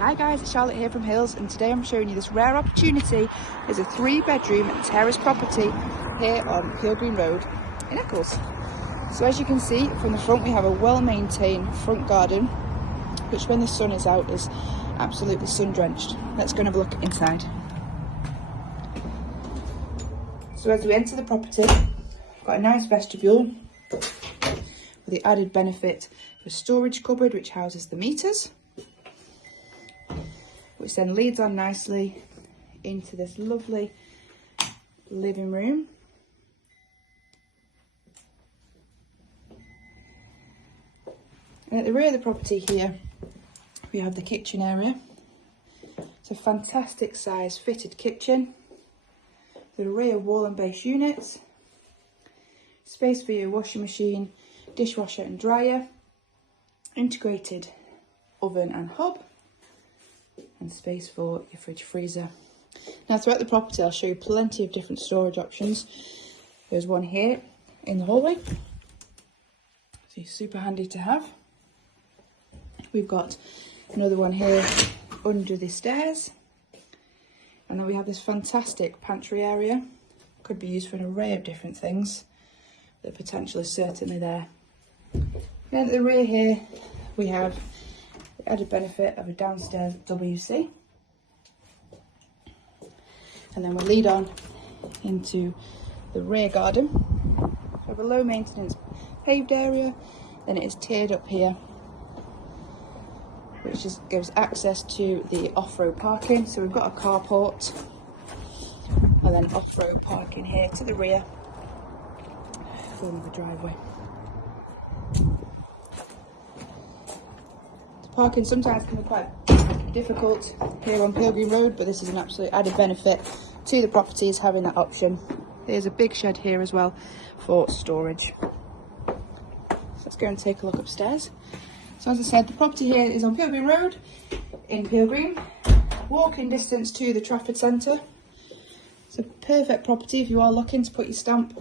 Hi guys, it's Charlotte here from Hills, and today I'm showing you this rare opportunity. It's a 3-bedroom terrace property here on Pilgrim Road in Eccles. So as you can see from the front, we have a well-maintained front garden, which when the sun is out is absolutely sun-drenched. Let's go and have a look inside. So as we enter the property, we've got a nice vestibule with the added benefit of a storage cupboard which houses the meters, which then leads on nicely into this lovely living room. And at the rear of the property here, we have the kitchen area. It's a fantastic size fitted kitchen. The rear wall and base units. Space for your washing machine, dishwasher and dryer. Integrated oven and hob. And space for your fridge freezer. Now throughout the property I'll show you plenty of different storage options. There's one here in the hallway, so it's super handy to have. We've got another one here under the stairs, and then we have this fantastic pantry area. Could be used for an array of different things. The potential is certainly there. Then at the rear here we have the added benefit of a downstairs WC, and then we'll lead on into the rear garden. We have a low maintenance paved area, then it is tiered up here, which just gives access to the off-road parking. So we've got a carport and then off-road parking here to the rear, forming the driveway. Parking sometimes can be quite difficult here on Pilgrim Road, but this is an absolute added benefit to the property, is having that option. There's a big shed here as well for storage. So let's go and take a look upstairs. So as I said, the property here is on Pilgrim Road in Pilgrim, walking distance to the Trafford Centre. It's a perfect property if you are looking to put your stamp,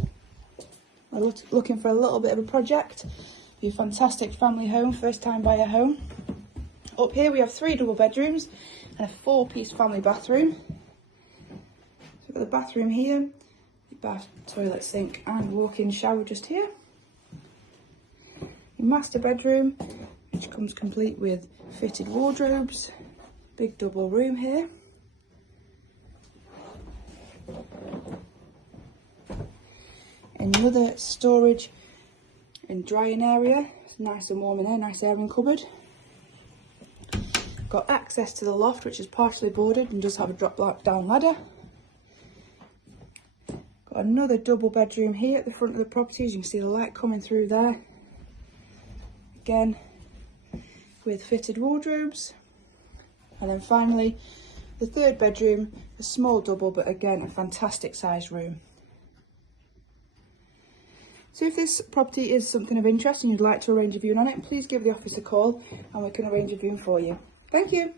or looking for a little bit of a project, your fantastic family home, first time buyer home. Up here we have 3 double bedrooms and a 4-piece family bathroom. So we've got the bathroom here, the bath, toilet, sink and walk-in shower just here. Your master bedroom, which comes complete with fitted wardrobes, big double room here. Another storage and drying area, it's nice and warm in there, nice airing cupboard. Got access to the loft, which is partially boarded and does have a drop down ladder. Got another double bedroom here at the front of the property, as you can see the light coming through there. Again, with fitted wardrobes. And then finally, the 3rd bedroom, a small double, but again, a fantastic sized room. So if this property is something of interest and you'd like to arrange a viewing on it, please give the office a call and we can arrange a viewing for you. Thank you.